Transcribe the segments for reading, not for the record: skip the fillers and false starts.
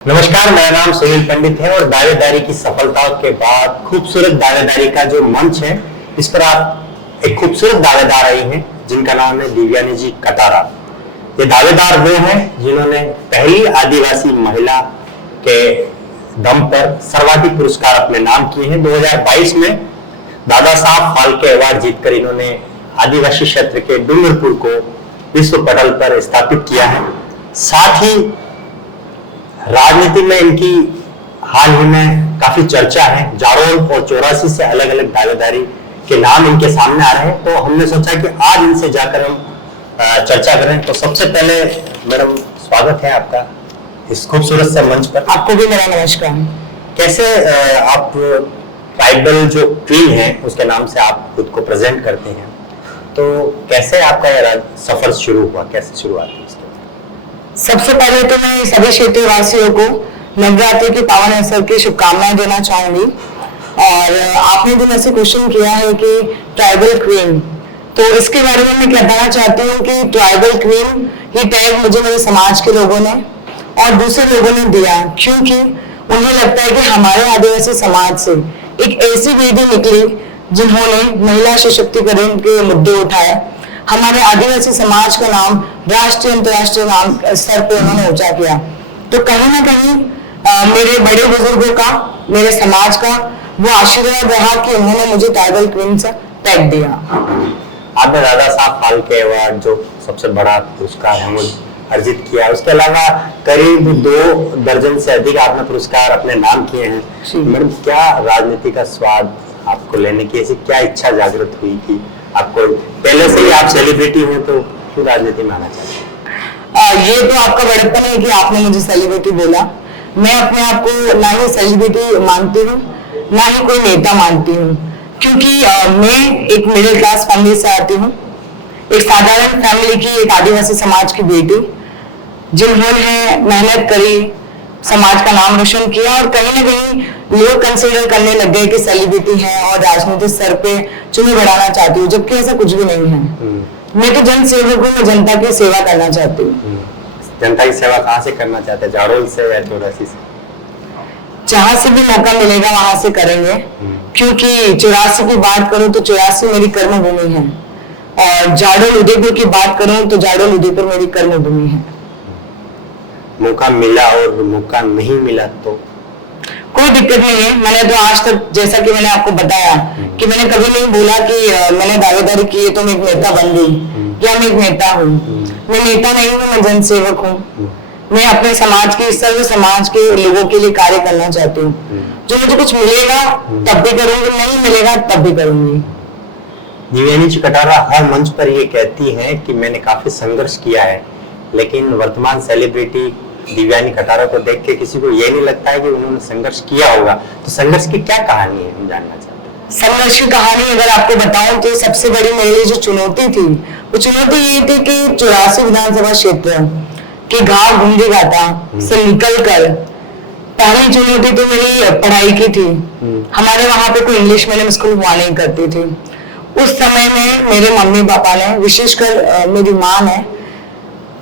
नमस्कार, मेरा नाम सुनील पंडित है और दावेदारी की सफलताओं के बाद खूबसूरत दावेदारी का जो मंच है, इस पर आप एक खूबसूरत दावेदार आई हैं जिनका नाम है दिव्यानी जी कटारा। ये दावेदार वो हैं जिन्होंने पहली आदिवासी महिला के दम पर सर्वाधिक पुरस्कार अपने नाम किए हैं। 2022 में दादा साहब फाल्के अवार्ड जीतकर इन्होंने आदिवासी क्षेत्र के डूंगरपुर को विश्व पटल पर स्थापित किया है। साथ ही राजनीति में इनकी हाल ही में काफी चर्चा है। जाड़ोल और 84 से अलग अलग दावेदारी के नाम इनके सामने आ रहे हैं, तो हमने सोचा कि आज इनसे जाकर हम चर्चा करें। तो सबसे पहले मैडम, स्वागत है आपका इस खूबसूरत से मंच पर। आपको भी मेरा नमस्कार। कैसे आप ट्राइबल जो क्वीन है उसके नाम से आप खुद को प्रेजेंट करते हैं, तो कैसे आपका यह सफर शुरू हुआ, कैसे शुरुआत हुई? सबसे पहले तो मैं सभी क्षेत्र वासियों को नवरात्रि के पावन अवसर की शुभकामनाएं देना चाहूंगी। और आपने जो मुझसे क्वेश्चन किया है कि ट्राइबल क्वीन, तो इसके बारे में मैं बताना चाहती हूँ कि ट्राइबल क्वीन ये टैग मुझे मेरे समाज के लोगों ने और दूसरे लोगों ने दिया, क्योंकि उन्हें लगता है कि हमारे आदिवासी समाज से एक ऐसी दीदी निकली जिन्होंने महिला सशक्तिकरण के मुद्दे उठाए। हमारे आदिवासी समाज का नाम राष्ट्रीय अंतर्राष्ट्रीय नाम स्तर पर उन्होंने ऊंचा किया। तो कहीं ना कहीं मेरे बड़े बुजुर्गों का, मेरे समाज का वो आशीर्वाद रहा कि उन्होंने मुझे ट्राइबल क्वीन से टैग दिया। आपने दादा साहब फाल्के अवार्ड जो सबसे बड़ा पुरस्कार है अर्जित किया, उसके अलावा करीब 2 दर्जन से अधिक आपने पुरस्कार अपने नाम किए हैं। मैडम, क्या राजनीति का स्वाद आपको लेने की ऐसी क्या इच्छा जागृत हुई कि आपको पहले से ही आप सेलिब्रिटी हो तो क्यों राजनीति में आना चाहते? ये तो आपका बड़प्पन है कि आपने मुझे सेलिब्रिटी बोला। मैं अपने आप को ना ही सेलिब्रिटी मानती हूँ ना ही कोई नेता मानती हूँ, क्योंकि मैं एक मिडिल क्लास फैमिली से आती हूँ, एक साधारण फैमिली की, एक आदिवासी समाज की बेटी, जिन्होंने मेहनत करी, समाज का नाम रोशन किया। और कहीं ना कहीं लोग कंसीडर करने लग गए कि सेलिब्रिटी है और राजनीतिक स्तर पे चुनी बढ़ाना चाहती हूँ, जबकि ऐसा कुछ भी नहीं है। मैं तो जन सेवक हूँ, मैं जनता की सेवा करना चाहती हूँ। जनता की सेवा कहाँ से करना चाहते हैं, जाड़ोल से या 84 से? जहां से भी मौका मिलेगा वहां से करेंगे, क्योंकि 84 की बात करूं तो 84 मेरी कर्म भूमि है, और जाड़ोल उदयपुर की बात करूं तो जाड़ोल उदयपुर मेरी कर्म भूमि है। मौका मिला और मौका नहीं मिला तो कोई दिक्कत नहीं है। मैंने तो आज तक, जैसा कि मैंने आपको बताया, कि मैंने कभी नहीं बोला कि मैंने दावेदारी की है तो मैं एक नेता बन गई या मैं एक नेता हूँ। मैं नेता नहीं हूँ, मैं जनसेवक हूँ। मैं अपने समाज के, सर्व समाज के लोगों के लिए कार्य करना चाहती हूँ। जो मुझे कुछ मिलेगा तब भी करूंगी, नहीं मिलेगा तब भी करूंगी। दिव्यानी जी कटारा हर मंच पर ये कहती हैं कि मैंने काफी संघर्ष किया है, लेकिन वर्तमान सेलिब्रिटी दिव्यानी कटारा को देख के किसी को ये नहीं लगता है कि उन्होंने संघर्ष किया होगा। तो संघर्ष की क्या कहानी है, हम जानना चाहते हैं। संघर्ष की कहानी अगर आपको बताऊं तो सबसे बड़ी मेरे लिए जो चुनौती थी, वो चुनौती ये थी कि 84 विधानसभा क्षेत्र के गांव गुंडीघाटा से निकल कर, पहली चुनौती तो मेरी पढ़ाई की थी। हमारे वहां पे कोई इंग्लिश मीडियम स्कूल हुआ नहीं करती थी। उस समय में मेरे मम्मी पापा ने, विशेषकर मेरी माँ ने,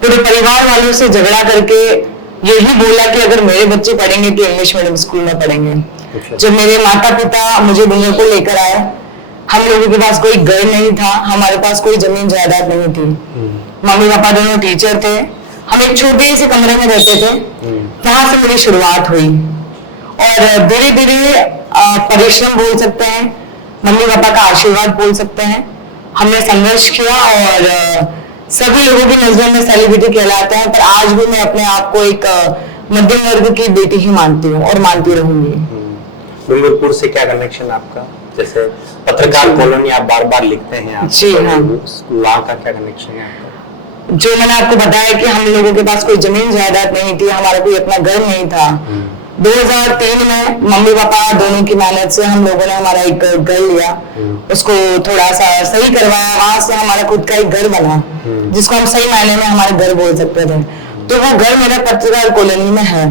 पूरे परिवार वालों से झगड़ा करके यही बोला कि अगर मेरे बच्चे पढ़ेंगे तो इंग्लिश मीडियम स्कूल में पढ़ेंगे। जब मेरे माता पिता मुझे डूंगरपुर लेकर आए, हम लोगों के पास कोई घर नहीं था, हमारे पास कोई जमीन जायदाद नहीं थी। मम्मी पापा दोनों टीचर थे, हम एक छोटे से कमरे में रहते थे। वहां से मेरी शुरुआत हुई और धीरे धीरे परिश्रम बोल सकते हैं, मम्मी पापा का आशीर्वाद बोल सकते हैं, हमने संघर्ष किया और सभी लोगों की नजरों में सेलिब्रिटी कहलाते हैं। पर आज भी मैं अपने आप को एक मध्यम वर्ग की बेटी ही मानती हूँ और मानती रहूंगी। डूंगरपुर से क्या कनेक्शन आपका? जैसे पत्रकार कॉलोनी आप बार बार लिखते हैं आप, जी हाँ, वहाँ का क्या कनेक्शन है आपका? जो मैंने आपको बताया कि हम लोगों के पास कोई जमीन जायदाद नहीं थी, हमारा कोई अपना घर नहीं था। 2003 में मम्मी पापा दोनों की मेहनत से हम लोगों ने हमारा एक घर लिया, उसको थोड़ा सा सही करवाया, वहां से हमारा खुद का एक घर बना, जिसको हम सही मायने में हमारे घर बोल सकते थे। तो वो घर मेरा पत्रकार कॉलोनी में है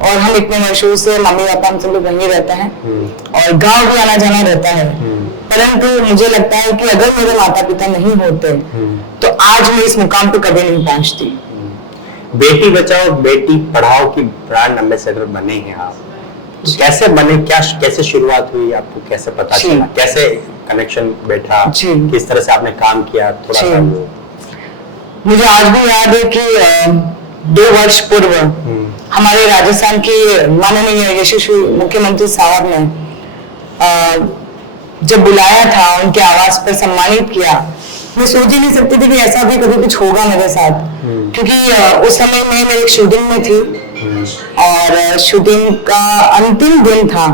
और हम इतने वर्षों से, मम्मी पापा हम सब लोग वहीं रहते हैं और गाँव भी आना जाना रहता है। परंतु मुझे लगता है कि अगर मेरे माता पिता नहीं होते तो आज मैं इस मुकाम पे कभी नहीं पहुंचती। बेटी बचाओ बेटी पढ़ाओ की ब्रांड एम्बेसडर बने हैं आप, तो कैसे बने, क्या कैसे शुरुआत हुई, आपको कैसे पता चला, कैसे कनेक्शन बैठा, किस तरह से आपने काम किया, थोड़ा सा वो। मुझे आज भी याद है कि 2 वर्ष पूर्व हमारे राजस्थान के माननीय यशस्वी मुख्यमंत्री साहब ने जब बुलाया था, उनके आवास पर सम्मानित किया। मैं सोच ही नहीं सकती थी कि ऐसा भी कभी कुछ होगा मेरे साथ, क्योंकि उस समय मैं मेरी शूटिंग में थी और शूटिंग का अंतिम दिन था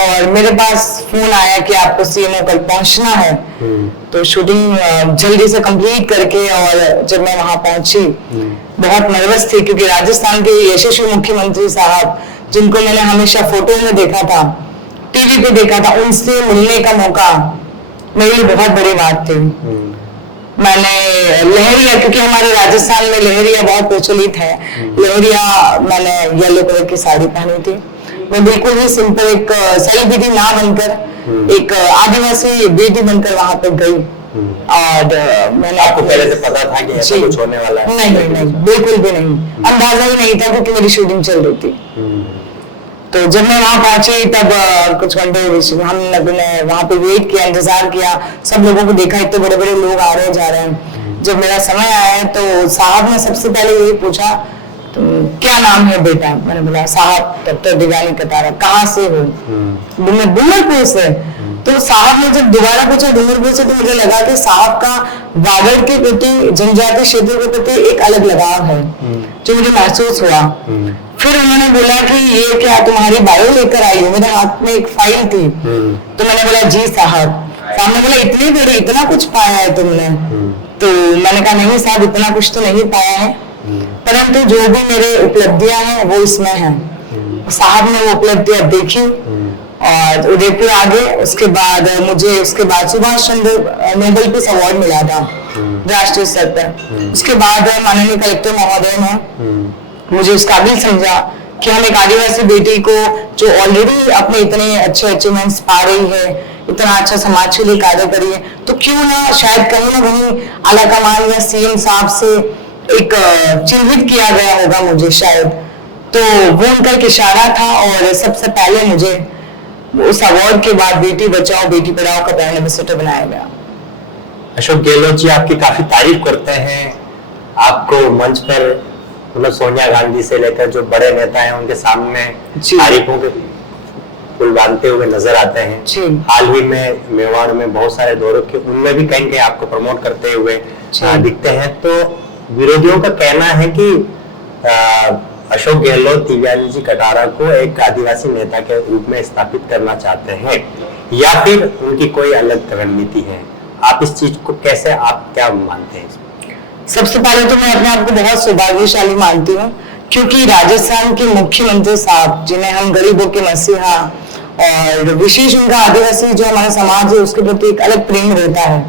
और मेरे पास फोन आया कि आपको सीएमओ कल पहुंचना है। तो शूटिंग जल्दी से कंप्लीट करके और जब मैं वहां पहुंची बहुत नर्वस थी, क्योंकि राजस्थान के यशस्वी मुख्यमंत्री साहब जिनको मैंने हमेशा फोटो में देखा था, टीवी पे देखा था, उनसे मिलने का मौका मेरे लिए बहुत बड़ी बात थी। मैंने लहरिया, क्योंकि हमारे राजस्थान में लहरिया बहुत प्रचलित है, लहरिया मैंने येलो कलर की साड़ी पहनी थी। मैं बिल्कुल ही सिंपल एक सेलिब्रिटी ना बनकर एक आदिवासी बेटी बनकर वहां पर गई और मैंने, आपको पहले से पता था कि ऐसा कुछ होने वाला है? नहीं, बिल्कुल भी नहीं, अंदाजा ही नहीं था, क्योंकि मेरी शूटिंग चल रही थी। तो जब मैं वहां पहुंची तब कुछ घंटे हम लोगों ने वहां पे वेट किया, इंतजार किया, सब लोगों को देखा, इतने बड़े बड़े लोग आ रहे जा रहे हैं। जब मेरा समय आया तो साहब ने सबसे पहले यही पूछा, तो क्या नाम है बेटा? मैंने बोला साहब डॉक्टर देवयानी कतारा। कहाँ से हो? डूंगरपुर से। तो साहब ने जब दोबारा पूछा डूंगरपुर से, तो मुझे लगा कि साहब का वागड़ के प्रति, जनजातीय क्षेत्र के प्रति एक अलग लगाव है जो मुझे महसूस हुआ। फिर उन्होंने बोला कि ये क्या तुम्हारी बायो लेकर आई हो? मेरे हाथ में एक फाइल थी। तो मैंने बोला जी साहब। साहब ने बोला इतनी बड़ी, इतना कुछ पाया है तुमने? तो मैंने कहा नहीं साहब, इतना कुछ तो नहीं पाया है, परंतु जो भी मेरे उपलब्धियां हैं वो इसमें हैं। साहब ने वो उपलब्धियां देखी और उदयपुर आ गए। उसके बाद मुझे Subhash Chandra Nobel peace award मिला था राष्ट्रीय स्तर पर। उसके बाद माननीय कलेक्टर महोदय ने मुझे उस काबिल समझा कि हम एक आदिवासी बेटी को जो ऑलरेडी अपने इतने अच्छे अचीवमेंट्स पा रही है, इतना अच्छा समाज के लिए कार्य करी है, तो क्यों ना शायद कहीं ना कहीं आलाकमान या सीएम साहब से एक चिन्हित किया गया होगा मुझे शायद। तो वो उनका एक इशारा था और सबसे पहले मुझे उस अवार्ड के बाद बेटी बचाओ बेटी पढ़ाओ का ब्रांड एम्बेसडर बनाया गया। अशोक गहलोत जी आपकी काफी तारीफ करते हैं, आपको मंच पर मतलब सोनिया गांधी से लेकर जो बड़े नेता हैं उनके सामने तारीफों के फूल बांधते हुए नजर आते हैं। हाल ही में मेवाड़ में बहुत सारे दौरों के, उनमें भी कहीं कहीं आपको प्रमोट करते हुए दिखते हैं। तो विरोधियों का कहना है कि अशोक गहलोत दिव्यानी जी कटारा को एक आदिवासी नेता के रूप में स्थापित करना चाहते हैं, या फिर उनकी कोई अलग रणनीति है। आप इस चीज को कैसे, आप क्या मानते हैं? सबसे पहले तो मैं अपने आप को बहुत सौभाग्यशाली मानती हूँ, क्योंकि राजस्थान के मुख्यमंत्री साहब जिन्हें हम गरीबों के मसीहा और विशेष उनका आदिवासी जो हमारा समाज है उसके प्रति एक अलग प्रेम रहता है।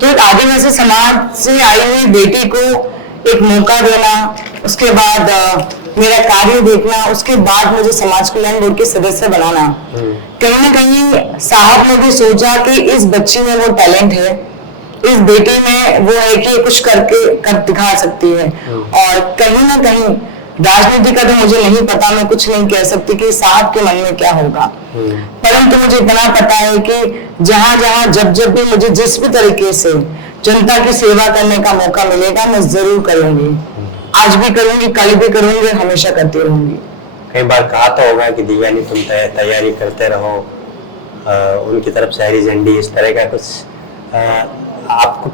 तो एक आदिवासी समाज से आई हुई बेटी को एक मौका देना, उसके बाद मेरा कार्य देखना, उसके बाद मुझे समाज कल्याण बोर्ड के सदस्य बनाना, कहीं ना कहीं साहब ने भी सोचा कि इस बच्ची में वो टैलेंट है, इस बेटी में वो है कि कुछ करके कर दिखा सकती है। और कहीं ना कहीं राजनीति का तो मुझे नहीं पता, मैं कुछ नहीं कह सकती कि साहब के मन में क्या होगा, परंतु मुझे इतना पता है कि जहां जहां जब भी मुझे जिस भी तरीके से जनता की सेवा करने का मौका मिलेगा मैं जरूर करूंगी। आज भी करूंगी, कल भी करूंगी, हमेशा करती रहूंगी। कई बार कहा तो होगा कि दिव्यानी तुम तैयारी करते रहो, उनकी तरफ से हरी झंडी इस तरह का कुछ आपको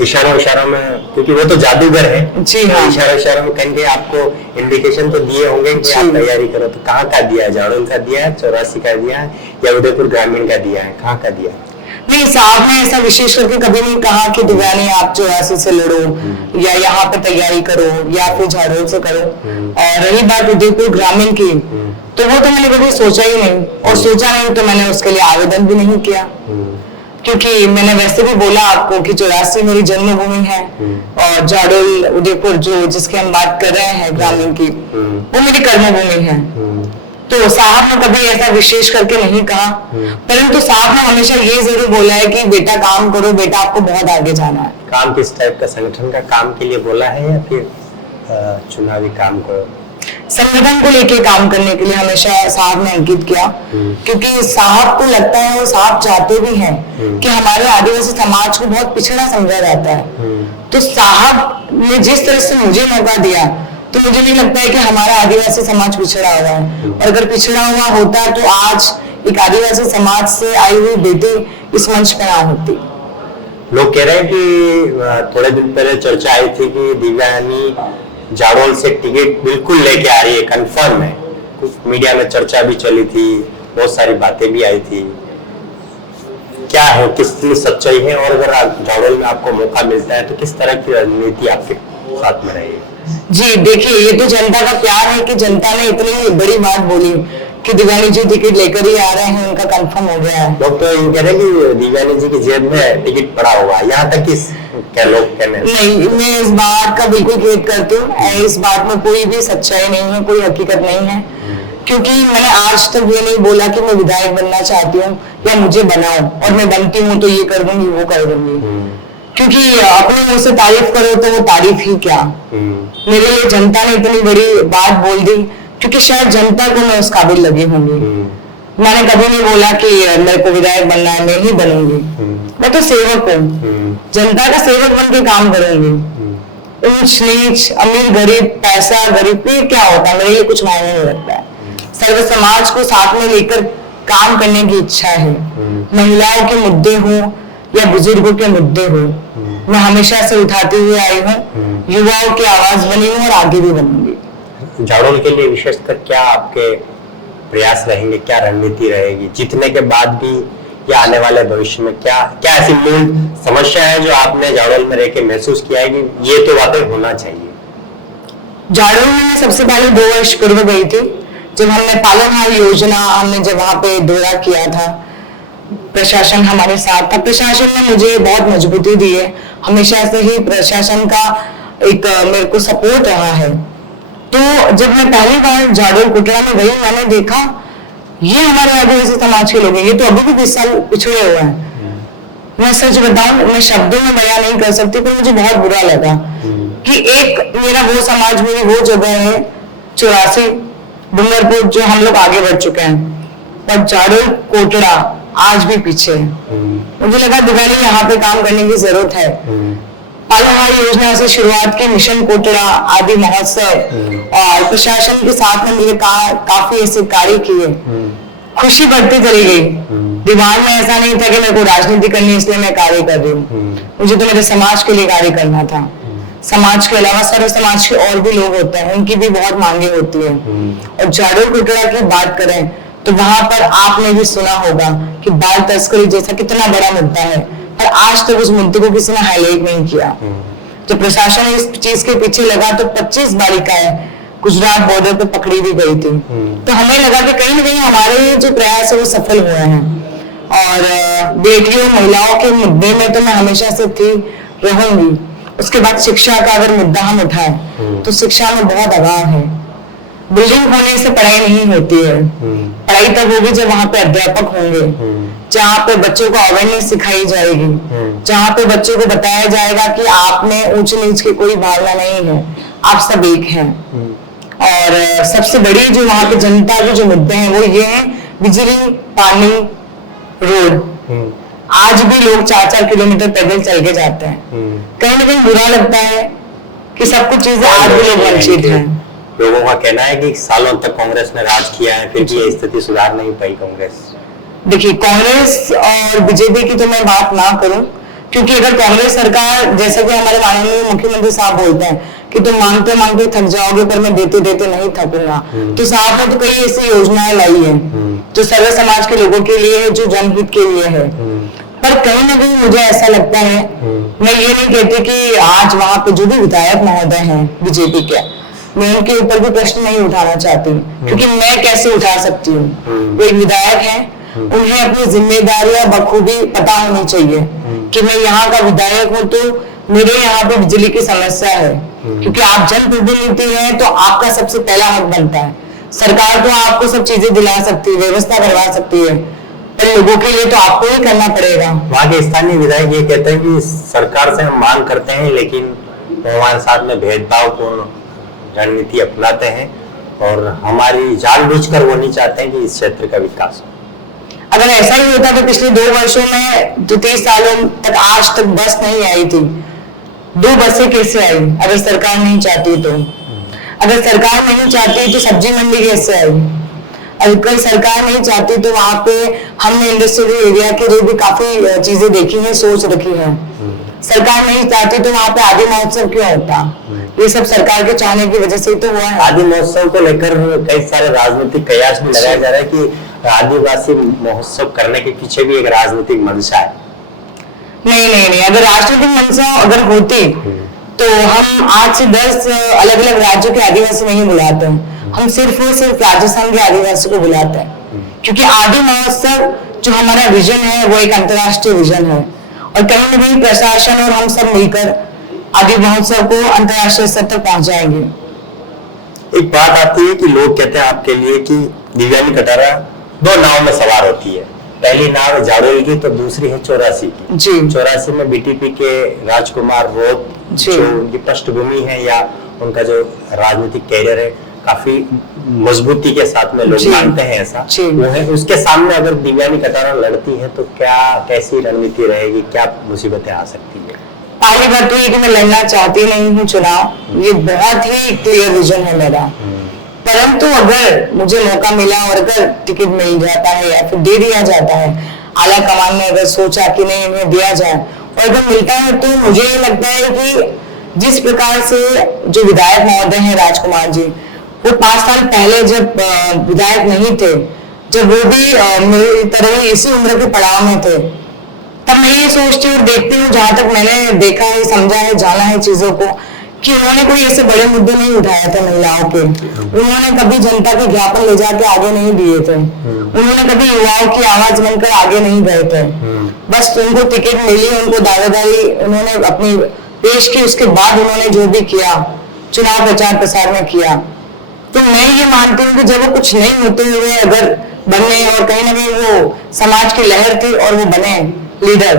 इशारों में, क्योंकि वो तो जादूगर है जी हाँ, इशारों में कहीं आपको इंडिकेशन तो दिए होंगे कि आप तैयारी करो। तो कहाँ का दिया है? जाड़ोल का दिया है, 84 का दिया है, या उदयपुर ग्रामीण का दिया है? कहाँ का दिया है? नहीं, साहब ने ऐसा विशेष करके कभी नहीं कहा कि दिव्यानी आप 84 से लड़ो या यहाँ पे तैयारी करो या फिर झाड़ोल से करो। और रही बात उदयपुर ग्रामीण की, तो वो तो मैंने कभी सोचा ही नहीं, और सोचा नहीं तो मैंने उसके लिए आवेदन भी नहीं किया, क्योंकि मैंने वैसे भी बोला आपको कि 84 मेरी जन्मभूमि है और झाड़ोल उदयपुर जो जिसकी हम बात कर रहे हैं ग्रामीण की, वो मेरी कर्मभूमि है। तो साहब ने कभी ऐसा विशेष करके नहीं कहा, परंतु साहब ने हमेशा ये जरूर बोला है कि बेटा काम करो, बेटा आपको बहुत आगे जाना है। काम किस टाइप का, संगठन का काम के लिए बोला है या फिर चुनावी काम को? संगठन को लेके काम करने के लिए हमेशा साहब ने अंकित किया, क्योंकि साहब को लगता है और साहब चाहते भी हैं कि हमारे आदिवासी समाज को बहुत पिछड़ा समझा जाता है। तो साहब ने जिस तरह से मुझे मौका दिया, तो मुझे नहीं लगता है कि हमारा आदिवासी समाज पिछड़ा हुआ है। और अगर पिछड़ा हुआ होता तो आज एक आदिवासी समाज से आई हुई बेटी इस मंच पर ना होती। लोग कह रहे हैं कि थोड़े दिन पहले चर्चा आई थी कि दिव्यानी जाडौल से टिकट बिल्कुल लेके आ रही है, कंफर्म है। कुछ मीडिया में चर्चा भी चली थी, बहुत सारी बातें भी आई थी। क्या है, कितनी सच्चाई है, और अगर जाडौल में आपको मौका मिलता है तो किस तरह की रणनीति आपके साथ में रहेगी? जी देखिए, ये तो जनता का प्यार है कि जनता ने इतनी बड़ी बात बोली कि दिव्यानी जी टिकट लेकर ही आ रहे हैं, उनका कंफर्म हो गया है। लोग तो ये कह रहे हैं कि दिव्यानी जी की जेब में टिकट पड़ा हुआ है, यहाँ तक कि क्या लोग कहने? नहीं, मैं इस बात का बिल्कुल खेद करती हूँ। इस बात में कोई भी सच्चाई नहीं है, कोई हकीकत नहीं है, क्योंकि मैंने आज तक ये नहीं बोला कि मैं विधायक बनना चाहती हूँ या मुझे बनाओ और मैं बनती हूँ तो ये कर दूंगी वो कर दूंगी। क्योंकि अपने मुंह से तारीफ करो तो वो तारीफ ही क्या। मेरे लिए जनता ने इतनी बड़ी बात बोल दी क्योंकि शायद जनता को मैं उस काबिल लगी होंगी। मैंने कभी नहीं बोला कि मेरे को विधायक बनना है, मैं ही बनूंगी। मैं तो सेवक हूँ, जनता का सेवक बन के काम करूंगी। ऊंच नीच, अमीर गरीब, पैसा गरीब, ये क्या होता है, मेरे लिए कुछ मायने नहीं रखता है। सर्व समाज को साथ में लेकर काम करने की इच्छा है। महिलाओं के मुद्दे हो या बुजुर्गों के मुद्दे हो, मैं हमेशा से उठाती हुई आई हूँ। युवाओं की आवाज बनी हूँ और आगे भी बनूंगी। जाडौल के लिए विशेषकर क्या आपके प्रयास रहेंगे, क्या रणनीति रहेगी जीतने के बाद भी या आने वाले भविष्य में? क्या क्या ऐसी मूल समस्या है जो आपने जाडौल में रह के महसूस किया है कि ये तो वाकई होना चाहिए? जाडौल में मैं सबसे पहले 2 वर्ष पूर्व गई थी, जब हमने पालनहार योजना, हमने जब वहां पे दौरा किया था, प्रशासन हमारे साथ था। प्रशासन ने मुझे बहुत मजबूती दी है, हमेशा से ही प्रशासन का एक मेरे को सपोर्ट रहा है। तो जब मैं पहली बार जाडौल कुटरा में गई, मैंने देखा ये हमारे आदिवासी समाज के लोग हैं, ये तो अभी भी 20 साल पिछड़े हुए हैं। मैं सच बताऊं, मैं शब्दों में बयां नहीं कर सकती, पर मुझे बहुत बुरा लगा कि एक मेरा वो समाज, मेरी वो जगह है 84 डूंगरपुर, जो हम लोग आगे बढ़ चुके हैं, पर जाडौल कोटड़ा आज भी पीछे है। मुझे लगा दिवाली यहाँ पे काम करने की जरूरत है। पालनहार योजना से शुरुआत की, मिशन कोटड़ा आदि महोत्सव और प्रशासन के साथ में मेरे काफी ऐसे कार्य किए। खुशी बढ़ती चली गई। दिमाग में ऐसा नहीं था कि मेरे को राजनीति करनी है इसलिए मैं कार्य कर रही हूँ। मुझे तो मेरे समाज के लिए कार्य करना था। समाज के अलावा सर्व समाज के और भी लोग होते हैं, उनकी भी बहुत मांगे होती है। और जाडौल कुटरा की बात करें तो वहां पर आपने भी सुना होगा कि बाल तस्करी जैसा कितना बड़ा मुद्दा है, पर आज तक उस मुद्दे को किसी ने हाईलाइट नहीं किया। जब प्रशासन इस चीज के पीछे लगा तो 25 बालिकाएं गुजरात बॉर्डर पे पकड़ी भी गई थी। तो हमें लगा कि कहीं ना कहीं हमारे जो प्रयास है वो सफल हुए हैं। और बेटियों, महिलाओं के मुद्दे में तो मैं हमेशा से थी, रहूंगी। उसके बाद शिक्षा का अगर मुद्दा हम उठाए तो शिक्षा में बहुत अभाव है। बिल्डिंग होने से पढ़ाई नहीं होती है। पढ़ाई तब होगी जब वहां पे अध्यापक होंगे, जहाँ पे बच्चों को अवेयरनेस सिखाई जाएगी, जहाँ पे बच्चों को बताया जाएगा कि आप में ऊंच नीच की कोई भावना नहीं है, आप सब एक हैं। और सबसे बड़ी जो वहां पे जनता के जो मुद्दे हैं वो ये है, बिजली, पानी, रोड। आज भी लोग 4-4 किलोमीटर पैदल चल के जाते हैं। कहीं ना कहीं बुरा लगता है कि सब कुछ चीजें आज भी लोग वंचित हैं। लोगों का कहना है कि सालों तक कांग्रेस ने राज किया है, फिर भी ये स्थिति सुधार नहीं पाई कांग्रेस। देखिए, कांग्रेस और बीजेपी की तो मैं बात ना करूं, क्योंकि अगर कांग्रेस सरकार, जैसा कि हमारे माननीय मुख्यमंत्री साहब बोलते हैं कि तुम मांगते मांगते थक जाओगे पर मैं देते देते नहीं थकूंगा, तो साहब ने तो कई ऐसी योजनाएं लाई है जो सर्व समाज के लोगों के लिए है, जो जनहित के लिए है। पर कहीं ना कहीं मुझे ऐसा लगता है, मैं ये नहीं कहती कि आज वहां पे जो भी विधायक महोदय हैं बीजेपी के, मैं उनके ऊपर भी प्रश्न नहीं उठाना चाहती, क्योंकि मैं कैसे उठा सकती हूँ। वो एक विधायक है, उन्हें अपनी जिम्मेदारियां बखूबी पता होनी चाहिए कि मैं यहाँ का विधायक हूँ तो मेरे यहाँ पे बिजली की समस्या है, क्योंकि आप जनप्रतिनिधि हैं तो आपका सबसे पहला हक बनता है। सरकार तो आपको सब चीजें दिला सकती है, व्यवस्था करवा सकती है, पर लोगों के लिए तो आपको ही करना पड़ेगा। वहाँ के स्थानीय विधायक ये कहते हैं कि सरकार से हम मांग करते हैं लेकिन हमारे साथ में भेदभावपूर्ण रणनीति अपनाते हैं और हमारी जानबूझकर वो नहीं चाहते हैं कि इस क्षेत्र का विकास हो। अगर ऐसा ही होता तो पिछले 2 वर्षों में जो 30 सालों तक आज तक बस नहीं आई थी, 2 बसें कैसे आई अगर सरकार नहीं चाहती तो? अगर सरकार नहीं चाहती तो सब्जी मंडी कैसे आई? अगर सरकार नहीं चाहती तो वहां पे हमने इंडस्ट्रियल एरिया के लिए भी काफी चीजें देखी हैं, सोच रखी है। सरकार नहीं चाहती तो वहां पे आदि महोत्सव क्यों होता? ये सब सरकार के चाहने की वजह से ही तो हुआ है। आदि महोत्सव को लेकर कई सारे राजनीतिक कयास भी लगाया जा रहा है कि आदिवासी महोत्सव करने के पीछे भी एक राजनीतिक मंशा है। नहीं, अगर राजनीतिक मंशा अगर होती तो हम आज से 10 अलग अलग राज्यों के आदिवासी नहीं बुलाते हैं, हम सिर्फ और सिर्फ राजस्थान के आदिवासी को बुलाते हैं, क्योंकि आदि महोत्सव जो हमारा विजन है वो एक अंतर्राष्ट्रीय विजन है और कहीं न कहीं प्रशासन और हम सब मिलकर आदि महोत्सव को अंतर्राष्ट्रीय स्तर तक पहुंचाएंगे। एक बात आती है कि लोग कहते हैं आपके लिए कि दिव्यानी कटारा 2 नाव में सवार होती है, पहली नाव है जाड़ोल की तो दूसरी है 84 की। जी 84 में बीटीपी के राजकुमार रोत जो उनकी पृष्ठभूमि है या उनका जो राजनीतिक कैरियर है काफी मजबूती के साथ में लोग मानते हैं ऐसा वो है। उसके सामने अगर दिव्यानी कटारा लड़ती है तो क्या कैसी रणनीति रहेगी, क्या मुसीबतें आ सकती है? पहली बात तो ये कि मैं लड़ना चाहती नहीं हूँ चुनाव, ये बहुत ही क्लियर विजन है मेरा। परंतु अगर मुझे मौका मिला और अगर टिकट मिल जाता है या फिर दे दिया जाता है, आला कमान ने अगर सोचा कि नहीं इन्हें दिया जाए और अगर मिलता है तो मुझे ये लगता है कि जिस प्रकार से जो विधायक महोदय हैं राजकुमार जी, वो 5 साल पहले जब विधायक नहीं थे, जब वो भी मेरी तरह ही इसी उम्र के पड़ाव में थे, तब मैं ये सोचती हूँ और देखती हूँ, जहां तक मैंने देखा है, समझा है, जाना है चीजों को, कि उन्होंने कोई ऐसे बड़े मुद्दे नहीं उठाए थे महिलाओं के। उन्होंने कभी जनता के ज्ञापन ले जाके आगे नहीं दिए थे, उन्होंने कभी युवाओं की आवाज बनकर आगे नहीं गए थे। बस उनको टिकट मिली, उनको दावेदारी उन्होंने अपनी पेश की, उसके बाद उन्होंने जो भी किया चुनाव प्रचार प्रसार में किया। तो मैं ये मानती हूँ कि जब वो कुछ नहीं होते हुए अगर बने और कहीं ना कहीं वो समाज की लहर थी और वो बने लीडर,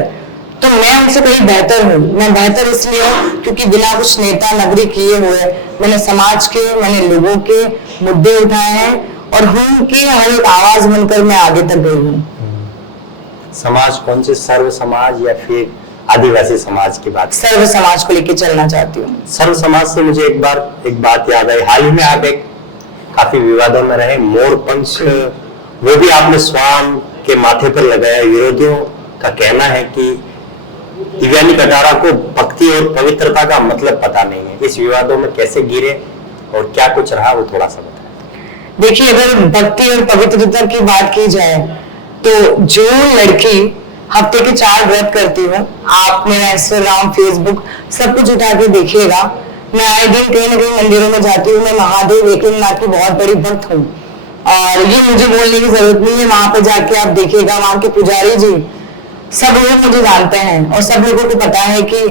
तो मैं उनसे कहीं बेहतर हूँ। मैं बेहतर इसलिए हूँ क्योंकि बिना कुछ नेता नगरी किए हुए मैंने समाज के, मैंने लोगों के मुद्दे उठाए हैं और उनकी हर एक आवाज बनकर मैं आगे तक गई हूँ। समाज कौन से, सर्व समाज या फिर आदिवासी समाज की बात? सर्व समाज को लेकर चलना चाहती हूँ। सर्व समाज से मुझे एक बात याद आई। हाल ही में आप एक काफी विवादों में रहे मोर पंख, वो भी आपने स्वान के माथे पर लगाया। विरोधियों का कहना है कि दिव्यानी कटारा को भक्ति और पवित्रता का मतलब पता नहीं है। इस विवादों में कैसे गिरे और क्या कुछ रहा वो थोड़ा सा बताएं। देखिए, अगर भक्ति और पवित्रता की बात की जाए तो जो लड़की हफ्ते के 4 व्रत करती हूँ, आप मेरा इंस्टाग्राम, फेसबुक सब कुछ उठा के देखिएगा, मैं आए दिन कहीं ना कहीं मंदिरों में जाती हूँ। मैं महादेव एकलिंगनाथ की बहुत बड़ी भक्त हूँ और ये मुझे बोलने की जरूरत नहीं है, वहां पे जाके आप देखिएगा, वहां के पुजारी जी सब लोग मुझे जानते हैं और सब लोगों को पता है कि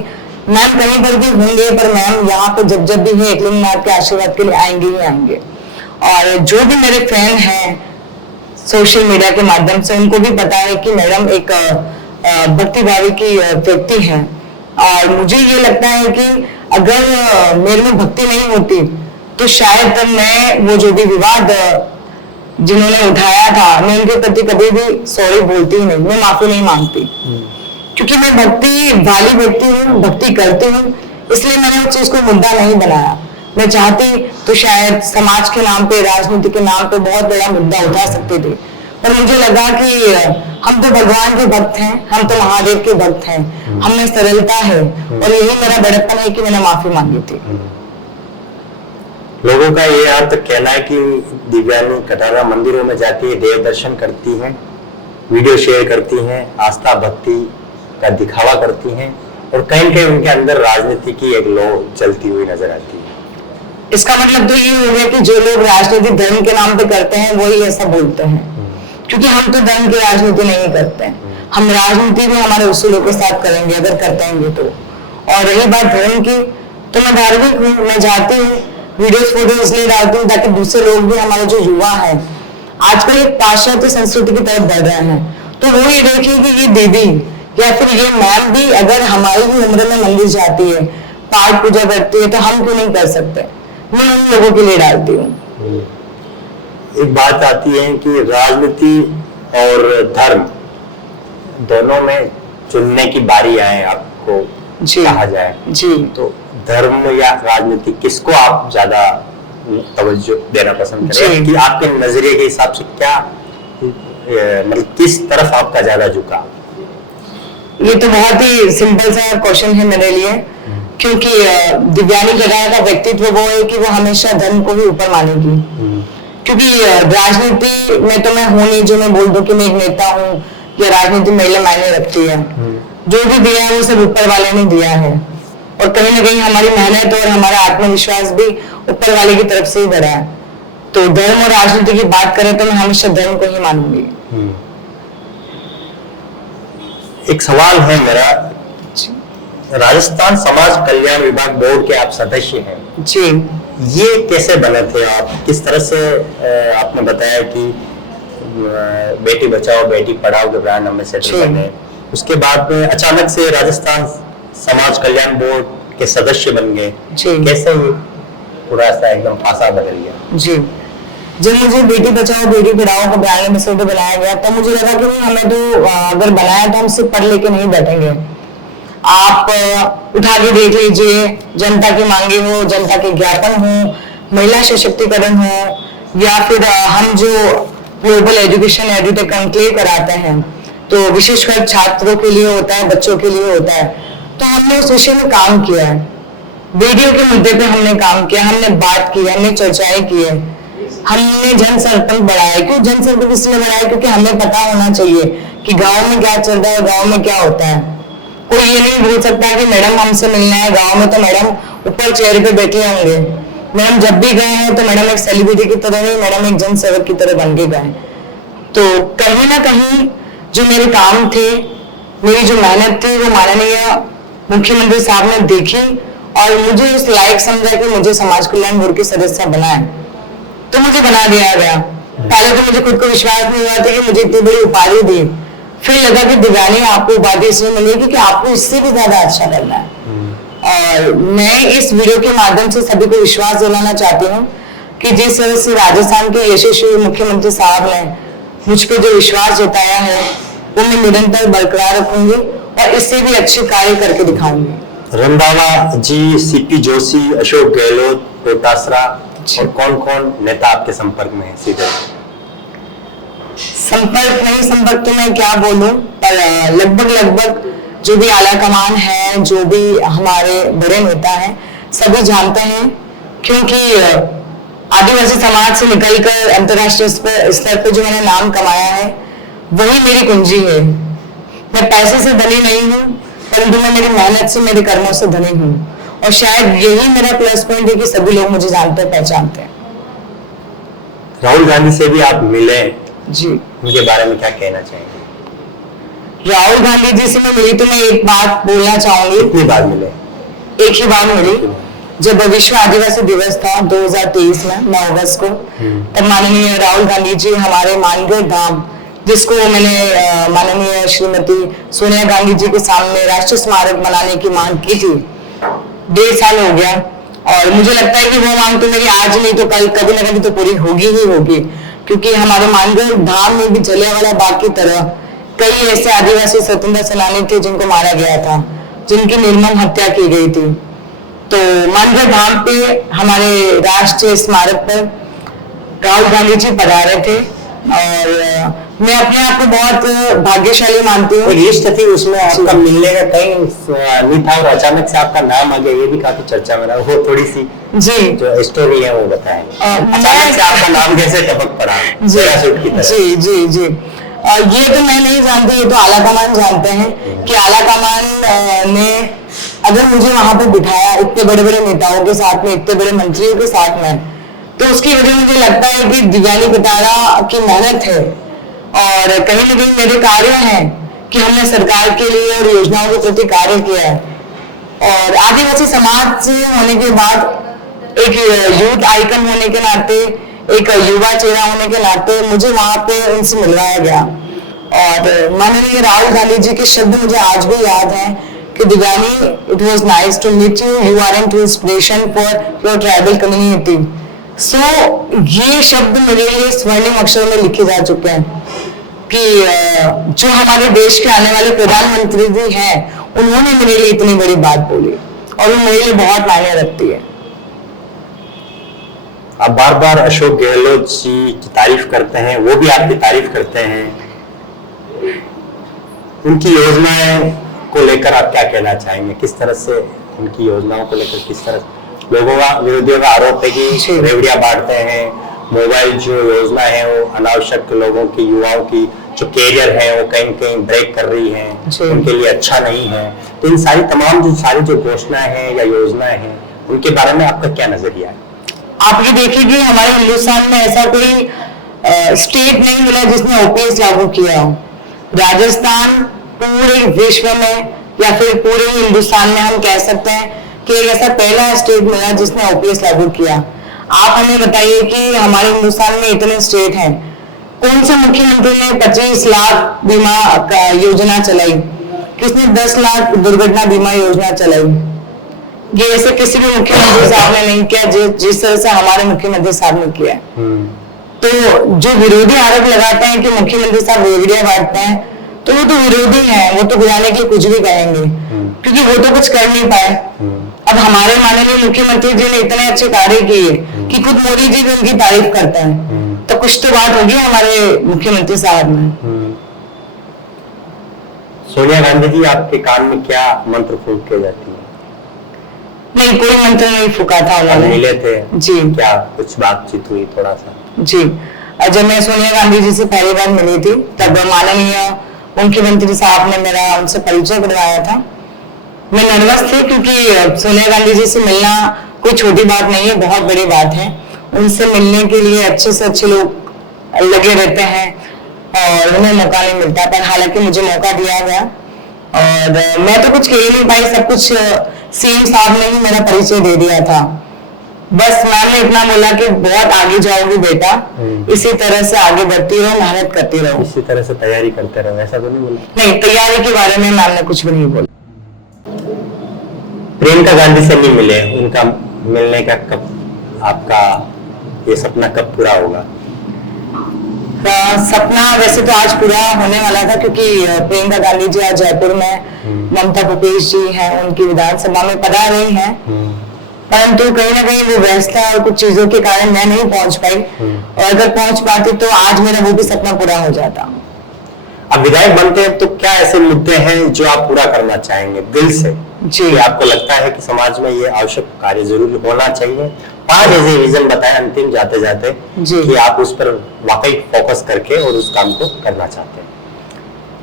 मैम कहीं पर भी होंगे पर मैम यहाँ पे जब जब भी है एकलिंगनाथ के आशीर्वाद के लिए आएंगे ही आएंगे। और जो भी मेरे फ्रेंड हैं सोशल मीडिया के माध्यम से, उनको भी पता है कि मैडम एक भक्तिभावी की व्यक्ति है और मुझे ये लगता है कि अगर मेरे में भक्ति नहीं होती तो शायद मैं वो जो भी विवाद जिन्होंने उठाया था, मैं उनके प्रति कभी भी सॉरी बोलती ही नहीं, मैं माफी नहीं मांगती, क्योंकि मैं भक्ति वाली व्यक्ति हूँ, भक्ति करती हूँ, इसलिए मैंने उस चीज को मुद्दा नहीं बनाया। मैं चाहती तो शायद समाज के नाम पे, राजनीति के नाम पे बहुत बड़ा मुद्दा उठा सकते थे, पर मुझे लगा कि हम तो भगवान के भक्त हैं, हम तो महादेव के भक्त हैं, हमें सरलता है और यही मेरा बड़प्पन है कि मैंने माफी मांगी थी। लोगों का ये यहाँ तक कहना है कि दिव्यानी कटारा मंदिरों में जाती है, देव दर्शन करती हैं, वीडियो शेयर करती हैं, आस्था भक्ति का दिखावा करती हैं और कहीं कहीं उनके अंदर राजनीति की एक लौ चलती हुई नजर आती है। इसका मतलब तो ये हो गया कि जो लोग राजनीति धर्म के नाम पे करते हैं वही ऐसा बोलते हैं, क्योंकि हम तो धर्म की राजनीति नहीं करते हैं, हम राजनीति भी हमारे उसूलों के साथ करेंगे अगर करते हैं तो। और रही बात धर्म की, तो मैं धार्मिक हूँ, मैं जाती हूँ, वीडियोस फोटो इसलिए डालती हूँ ताकि दूसरे लोग भी, हमारे जो युवा है आजकल एक पाश्चात्य संस्कृति की तरफ बढ़ रहे हैं, तो वो ये देखिए कि ये दीदी या फिर ये मैम भी अगर हमारी भी उम्र में मंदिर जाती है, पाठ पूजा करती है, तो हम क्यों नहीं कर सकते। मैं उन लोगों के लिए डालती हूँ। एक बात आती है कि राजनीति और धर्म दोनों में चुनने की बारी आए आपको जी कहा जाए जी। तो धर्म या राजनीति किसको आप ज्यादा तवज्जो देना पसंद करें कि आपके नजरिए के हिसाब से क्या मतलब किस तरफ आपका ज्यादा झुका? ये तो बहुत ही सिंपल सा क्वेश्चन है मेरे लिए, क्योंकि दिव्यानी कटारा का व्यक्तित्व वो है कि वो हमेशा धर्म को ही ऊपर मानेगी। क्योंकि राजनीति में तो मैं हूं नहीं जो मैं बोल दूं कि मैं एक नेता हूं या राजनीति मेरे लिए मायने रखती है। जो भी दिया है वो सब ऊपर वाले ने दिया है, और कहीं ना कहीं हमारी मेहनत और हमारा आत्मविश्वास भी ऊपर वाले की तरफ से ही बढ़ा है। तो धर्म और राजनीति की बात करें तो मैं हमेशा धर्म को ही मानूंगी। एक सवाल है मेरा, राजस्थान समाज कल्याण विभाग बोर्ड के आप सदस्य हैं जी। ये कैसे बने थे आप? किस तरह से आपने बताया कि बेटी बचाओ बेटी पढ़ाओ के ब्रांड एम्बेसडर बने, उसके बाद में अचानक से राजस्थान समाज कल्याण बोर्ड के सदस्य बन गए, कैसे ये पूरा सा एकदम पासा बदल गया? जी, जब मुझे बेटी बचाओ बेटी पढ़ाओ का ब्रांड एम्बेसडर बनाया गया तब मुझे लगा कि नहीं, हमें तो अगर बनाया तो हम सिर्फ पढ़ लेके नहीं बैठेंगे। आप उठा के देख लीजिए, जनता की मांगे हो, जनता के ज्ञापन हो, महिला सशक्तिकरण हो, या फिर हम जो ग्लोबल एजुकेशन एडुटेक कॉन्क्लेव कराते हैं तो विशेषकर छात्रों के लिए होता है, बच्चों के लिए होता है, तो हमने उस विषय में काम किया है। वीडियो के मुद्दे पे हमने काम किया, हमने बात की, हमने चर्चाएं की है, हमने जन संपर्क बढ़ाया। क्यों जन संपर्क इसलिए बढ़ाया? क्योंकि हमें पता होना चाहिए कि गांव में क्या चल रहा है, गांव में क्या होता है। कोई ये नहीं बोल सकता कि मैडम हमसे मिलना है, गांव में तो मैडम ऊपर चेयर पे बैठे होंगे। मैडम जब भी गए हैं तो मैडम एक सेलिब्रिटी की तरह नहीं, मैडम एक जन सेवक की तरह बन के गए। तो कहीं ना कहीं जो मेरे काम थे, मेरी जो मेहनत थी, वो माननीय मुख्यमंत्री साहब ने देखी और मुझे इस लायक समझा कि मुझे समाज कल्याण बोर्ड की सदस्य बनाए, तो मुझे बना दिया गया। पहले तो मुझे खुद को विश्वास नहीं हुआ था कि मुझे इतनी बड़ी उपाधि दी, फिर लगा कि दिव्यानी आपको उपाधि इसलिए मिलेगी कि आपको इससे भी ज्यादा अच्छा करना है। और मैं इस वीडियो के माध्यम से सभी को विश्वास दिलाना चाहती हूँ कि जिस तरह से राजस्थान के यशस्वी मुख्यमंत्री साहब ने मुझ पर जो विश्वास जताया है वो मैं निरंतर बरकरार रखूंगी और इससे भी अच्छे कार्य करके दिखाऊंगी। रंधावा जी, सीपी जोशी, अशोक गहलोत, डोटासरा और कौन कौन नेता आपके संपर्क में है सीधे? संपर्क तो मैं क्या बोलूं, पर लगभग जो भी आला कमान है, जो भी हमारे बड़े नेता हैं, सभी जानते हैं। क्योंकि आदिवासी समाज से निकलकर अंतर्राष्ट्रीय स्तर पर जो मैंने नाम कमाया है वही मेरी कुंजी है। मैं पैसे से धनी नहीं हूँ, परंतु मैं मेरी मेहनत से, मेरे कर्मों से धनी हूँ, और शायद यही मेरा प्लस पॉइंट है कि सभी लोग मुझे जानते हैं, पहचानते हैं। राहुल गांधी से भी आप मिले जी, उनके बारे में क्या कहना चाहेंगे? राहुल गांधी जी से मैं मिली तो मैं एक बात बोलना चाहूंगी। कितनी बार मिले? एक ही बार मिली, जब विश्व आदिवासी दिवस था 2023 में 9 अगस्त को, तब माननीय राहुल गांधी जी हमारे मानगढ़ धाम, जिसको मैंने माननीय श्रीमती सोनिया गांधी जी के सामने राष्ट्रीय स्मारक बनाने की मांग की थी, 1.5 साल हो गया, और मुझे लगता है कि वो मांग तो मेरी आज नहीं तो कल कभी ना कभी तो पूरी होगी ही होगी। क्योंकि हमारे मानगढ़ धाम में भी जलियांवाला बाग की तरह कई ऐसे आदिवासी स्वतंत्रता सेनानी थे जिनको मारा गया था, जिनकी निर्मम हत्या की गई थी। तो मानगढ़ धाम पे हमारे राष्ट्रीय स्मारक पर राहुल गांधी जी पधारे थे, और मैं अपने आप को बहुत भाग्यशाली मानती हूँ। लिस्ट थी उसमें आपका मिलने का कहीं नहीं था और अचानक से आपका नाम आ गया, ये भी काफी चर्चा में रहा। वो थोड़ी सी जी जो स्टोरी है वो बताएं। अचानक से आपका नाम कैसे टपक पड़ा पैराशूट की तरह? जी जी जी, ये तो मैं नहीं जानती, ये तो आला कमान जानते हैं कि आला कमान ने अगर मुझे वहां पे बिठाया इतने बड़े बड़े नेताओं के साथ में, इतने बड़े मंत्रियों के साथ में, तो उसकी वजह मुझे लगता है कि दिव्यानी कटारा की मेहनत है, और कहीं ना कहीं मेरे कार्य हैं कि हमने सरकार के लिए और योजनाओं के प्रति कार्य किया है। और आदिवासी समाज से होने के बाद एक यूथ आइकन होने के नाते, एक युवा चेहरा होने के नाते मुझे वहां पे उनसे मिलवाया गया। और माननीय राहुल गांधी जी के शब्द मुझे आज भी याद हैं कि Divyani, it was nice to meet you, you are an inspiration for your tribal community. So ये शब्द मेरे लिए स्वर्णिम अक्षरों में लिखे जा चुके हैं कि जो हमारे देश के आने वाले प्रधानमंत्री जी हैं, उन्होंने मेरे लिए इतनी बड़ी बात बोली और वो मेरे लिए बहुत मायने रखती है। आप बार बार अशोक गहलोत जी की तारीफ करते हैं, वो भी आपकी तारीफ करते हैं। उनकी योजनाएं को लेकर आप क्या कहना चाहेंगे? किस तरह से उनकी योजनाओं को लेकर किस तरह लोगों का, विरोधियों का आरोप है कि रेवड़ियां बांटते हैं, मोबाइल जो योजना है वो अनावश्यक लोगों की, युवाओं की जो कैरियर है वो कहीं कहीं ब्रेक कर रही है, उनके लिए अच्छा नहीं है। तो इन सारी जो घोषणाएं हैं या योजनाएं हैं, उनके बारे में आपका क्या नजरिया है? आप ये देखिए कि हमारे हिंदुस्तान में ऐसा कोई स्टेट नहीं मिला जिसने ओपीएस लागू किया हो। राजस्थान पूरे विश्व में या फिर पूरे हिंदुस्तान में हम कह सकते हैं कि एक ऐसा पहला स्टेट मिला जिसने ओपीएस लागू किया। आप हमें बताइए कि हमारे हिंदुस्तान में इतने स्टेट हैं, कौन से मुख्यमंत्री ने 25 लाख बीमा योजना चलाई? किसने 10 लाख दुर्घटना बीमा योजना चलाई? ये ऐसे किसी भी मुख्यमंत्री साहब ने नहीं किया जिस तरह से हमारे मुख्यमंत्री साहब ने किया। तो जो विरोधी आरोप लगाते हैं कि मुख्यमंत्री साहब रेवड़ियां बांटते हैं, तो वो तो विरोधी हैं, वो तो गिराने के लिए कुछ भी कहेंगे क्योंकि वो तो कुछ कर नहीं पाए। अब हमारे माननीय मुख्यमंत्री जी ने इतने अच्छे कार्य किए कि खुद मोदी जी भी उनकी तारीफ करते हैं, तो कुछ तो बात होगी हमारे मुख्यमंत्री साहब में। सोनिया गांधी जी आपके कान में क्या मंत्र फूंक के जाती है? नहीं, कोई मंत्र नहीं फूका था उन्होंने। मिले थे जी, क्या कुछ बातचीत हुई थोड़ा सा? जी, जब मैं सोनिया गांधी जी से पहली बार मिली थी तब माननीय मुख्यमंत्री साहब ने मेरा उनसे परिचय करवाया था। मैं नर्वस थी क्योंकि सोनिया गांधी जी से मिलना कोई छोटी बात नहीं है, बहुत बड़ी बात है। उनसे मिलने के लिए अच्छे से अच्छे लोग लगे रहते हैं और उन्हें मौका नहीं मिलता, पर हालांकि मुझे मौका दिया गया और मैं तो कुछ कह ही नहीं पाई, सब कुछ सीएम साहब ने ही मेरा परिचय दे दिया था। बस मैम ने इतना बोला कि बहुत आगे जाओगी बेटा, इसी तरह से आगे बढ़ती रहो, मेहनत करती रहो, इसी तरह से तैयारी करते रहो, ऐसा तो नहीं बोला? नहीं, तैयारी के बारे में मैम ने कुछ भी नहीं बोला। प्रियंका गांधी से नहीं मिले, उनका मिलने का कब, आपका ये सपना कब पूरा होगा? सपना वैसे तो आज पूरा होने वाला था क्योंकि प्रियंका गांधी जी आज जयपुर में ममता भूपेश जी हैं, उनकी विधानसभा में पधार रही हैं, परंतु कहीं ना कहीं वो व्यस्तता और कुछ चीजों के कारण मैं नहीं पहुंच पाई, और अगर पहुंच पाती तो आज मेरा वो भी सपना पूरा हो जाता। अब विधायक बनते हैं तो क्या ऐसे मुद्दे हैं जो आप पूरा करना चाहेंगे दिल से? जी, आपको लगता है कि समाज में ये आवश्यक कार्य जरूर होना चाहिए? 5 ऐसे रीजन बताएं अंतिम जाते जाते कि आप उस पर वाकई फोकस करके और उस काम को करना चाहते हैं।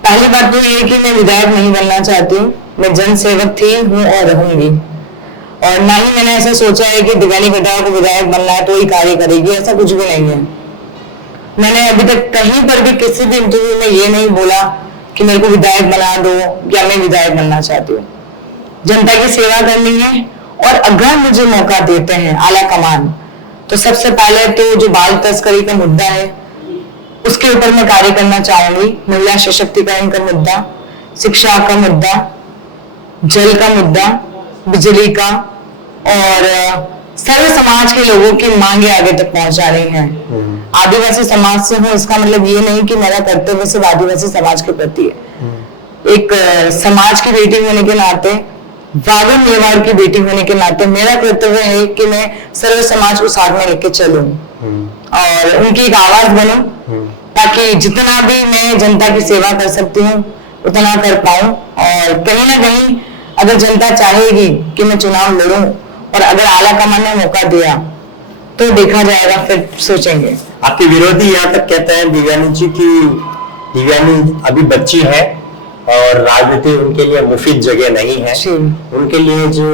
पहली बात तो ये कि मैं विधायक नहीं बनना चाहती, मैं जन सेवक थी, हूँ और रहूंगी, और ना ही मैंने ऐसा सोचा है कि दिव्यानी विधायक को विधायक बनना है तो ही कार्य करेगी, ऐसा कुछ भी नहीं है। मैंने अभी तक कहीं पर भी किसी भी इंटरव्यू में ये नहीं बोला कि मेरे को विधायक बना दो या मैं विधायक बनना चाहती हूँ। जनता की सेवा करनी है, और अगर मुझे मौका देते हैं आला कमान, तो सबसे पहले तो जो बाल तस्करी का मुद्दा है उसके ऊपर मैं कार्य करना चाहूंगी। महिला सशक्तिकरण का मुद्दा, शिक्षा का मुद्दा, जल का मुद्दा, बिजली का, और सर्व समाज के लोगों की मांगे आगे तक पहुंचा रही हैं। आदिवासी समाज से हूँ, इसका मतलब ये नहीं कि मेरा कर्तव्य सिर्फ आदिवासी समाज के प्रति है। एक समाज की बेटी होने के नाते, वागड़ मेवाड़ की बेटी होने के नाते मेरा कर्तव्य है कि मैं सर्व समाज को साथ में लेके चलूं और उनकी एक आवाज बनूं, ताकि जितना भी मैं जनता की सेवा कर सकती हूँ उतना कर पाऊं। और कहीं ना कहीं अगर जनता चाहेगी कि मैं चुनाव लड़ूं और अगर आला कमान ने मौका दिया तो देखा जाएगा, फिर सोचेंगे। आपके विरोधी यहाँ तक कहते हैं दिव्यानी जी की दिव्यानी अभी बच्ची है और राजनीति उनके लिए मुफीद जगह नहीं है, उनके लिए जो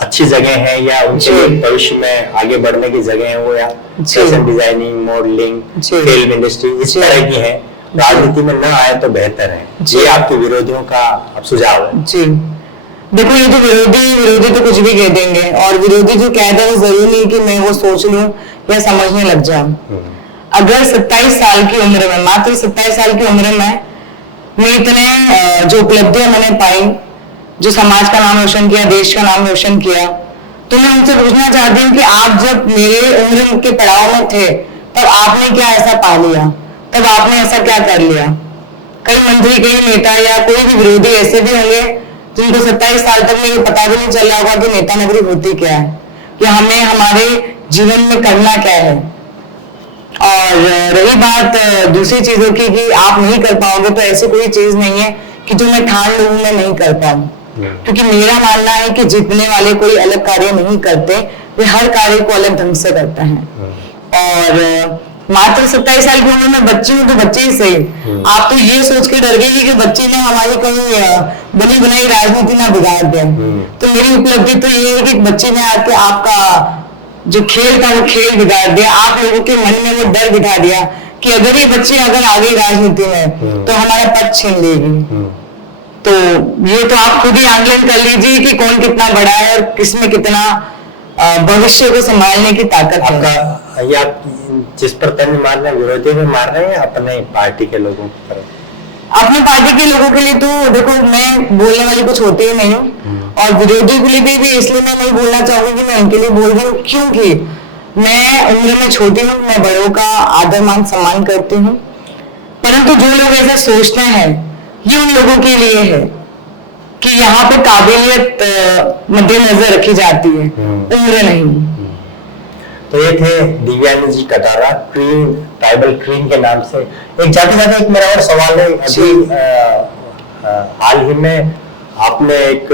अच्छी जगह है या उनके लिए भविष्य में आगे बढ़ने की जगह है वो या fashion designing, modelling, film industry इस तरह की है, राजनीति में न आए तो बेहतर है। ये आपके विरोधियों का अब सुझाव है? जी देखो, ये तो विरोधी तो कुछ भी कह देंगे, और विरोधी जो कहते हैं वो जरूरी नहीं कि मैं वो सोच लूं या समझने लग जाऊं। अगर 27 साल की उम्र में, मात्र 27 साल की उम्र में मैं इतने जो उपलब्धियां मैंने पाई, जो समाज का नाम रोशन किया, देश का नाम रोशन किया। तो मैं उनसे पूछना चाहती हूँ कि आप जब मेरे उम्र के पड़ाव में थे तब आपने क्या ऐसा पा लिया, तब आपने ऐसा क्या कर लिया? कई मंत्री, कई नेता या कोई भी विरोधी ऐसे भी होंगे जिनको 27 साल तक में ये पता भी नहीं चल रहा होगा कि नेता नगरी होती क्या है, कि हमें हमारे जीवन में करना क्या है। और रही बात दूसरी चीजों की कि आप नहीं कर पाओगे, तो ऐसी कोई चीज नहीं है कि जो मैं ठान लूं मैं नहीं कर पाऊं, क्योंकि मेरा मानना है कि जीतने वाले कोई अलग कार्य नहीं करते, वे हर कार्य को अलग ढंग से करते हैं। और मात्र 27 साल की उम्र में बच्ची हूँ तो बच्चे ही सही, आप तो ये सोच के डर गई कि बच्ची ने हमारी कहीं बनी बनाई राजनीति ना बिगाड़ दे। तो मेरी उपलब्धि तो ये है कि बच्ची ने आके आपका जो खेल था वो खेल बिगाड़ दिया, आप लोगों के मन में वो डर बिठा दिया कि अगर ये बच्ची अगर आ गई राजनीति में तो हमारा पद छीन लेगी। तो ये तो आप खुद ही आंकलन कर लीजिए कि कौन कितना बड़ा है और किसमें कितना भविष्य को संभालने की ताकत है। या जिस पर तंज मार रहे हैं, विरोधी में मार रहे हैं अपने पार्टी के लोगों पर? अपनी पार्टी के लोगों के लिए तो देखो, मैं बोलने वाली कुछ होती ही नहीं हूँ, और विरोधी के लिए भी इसलिए मैं नहीं बोलना चाहूंगी कि मैं उनके लिए बोल रही हूँ, क्योंकि मैं उम्र में छोटी हूँ, मैं बड़ों का आदर मान सम्मान करती हूँ। परंतु जो लोग ऐसा सोचते हैं ये उन लोगों के लिए है कि यहाँ पे काबिलियत मद्देनजर रखी जाती है, उम्र नहीं। तो ये थे दिव्यानी जी कटारा, क्वीन, ट्राइबल क्वीन के नाम से। एक जाते जाते एक मेरा और सवाल है, अभी हाल ही में आपने एक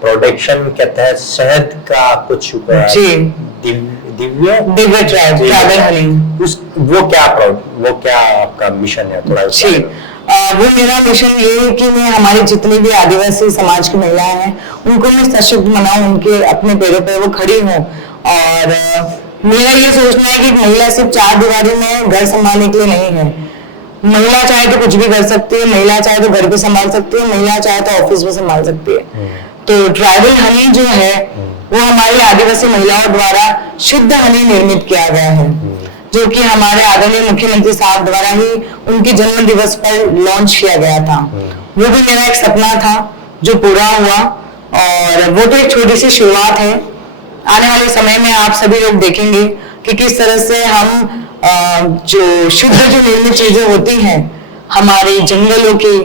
प्रोडक्शन के तहत शहद का कुछ दिव्य ट्राइबल हनी, वो क्या आपका मिशन है? थोड़ा वो मेरा मिशन ये है कि मैं हमारी जितनी भी आदिवासी समाज की महिलाएं हैं उनको मैं सशक्त बनाऊं, उनके अपने पैरों पर वो खड़ी हों। और मेरा ये सोचना है कि महिला सिर्फ 4 दीवारी में घर संभालने के लिए नहीं है। महिला चाहे तो कुछ भी कर सकती है, महिला चाहे तो घर को संभाल सकती है, महिला चाहे तो ऑफिस में संभाल सकती है। तो ट्राइबल हनी जो है वो हमारी आदिवासी महिलाओं द्वारा शुद्ध हनी निर्मित किया गया है, जो कि हमारे आदरणीय मुख्यमंत्री साहब द्वारा ही उनके जन्म दिवस पर लॉन्च किया गया था। वो भी मेरा एक सपना था जो पूरा हुआ, और वो तो एक छोटी सी शुरुआत है। आने वाले समय में आप सभी लोग देखेंगे कि किस तरह से हम जो शुद्ध जो निर्मित चीजें होती हैं हमारे जंगलों की,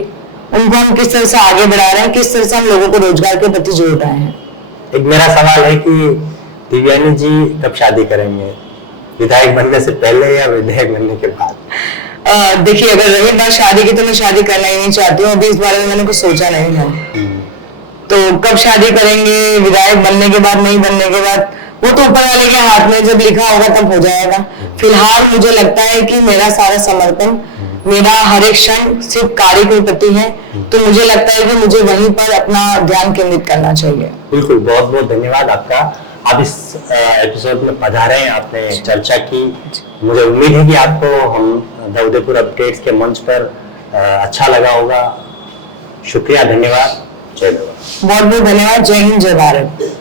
उनको हम किस तरह से आगे बढ़ा रहे हैं, किस तरह से हम लोगों को रोजगार के प्रति जोड़ रहे हैं। एक मेरा सवाल है कि दिव्यानी जी कब शादी करेंगे? विधायक बनने से पहले या विधायक बनने के बाद? देखिए, अगर रही बात शादी की तो मैं शादी करना ही नहीं चाहती हूँ, अभी इस बारे में मैंने कुछ सोचा नहीं है। तो कब शादी करेंगे, विधायक बनने के बाद, नहीं बनने के बाद, वो तो ऊपर वाले के हाथ में, जब लिखा होगा तब हो जाएगा। फिलहाल मुझे लगता है कि मेरा सारा समर्पण, मेरा हर एक क्षण सिर्फ कार्य के प्रति है, तो मुझे लगता है कि मुझे वहीं पर अपना ध्यान केंद्रित करना चाहिए। बिल्कुल, बहुत बहुत धन्यवाद आपका। आप इस एपिसोड में पधारे हैं, आपने चर्चा की। मुझे उम्मीद है कि आपको हम द उदयपुर अपडेट्स के मंच पर अच्छा लगा होगा। शुक्रिया, धन्यवाद, जय भारत। बहुत बहुत धन्यवाद। जय हिंद, जय भारत।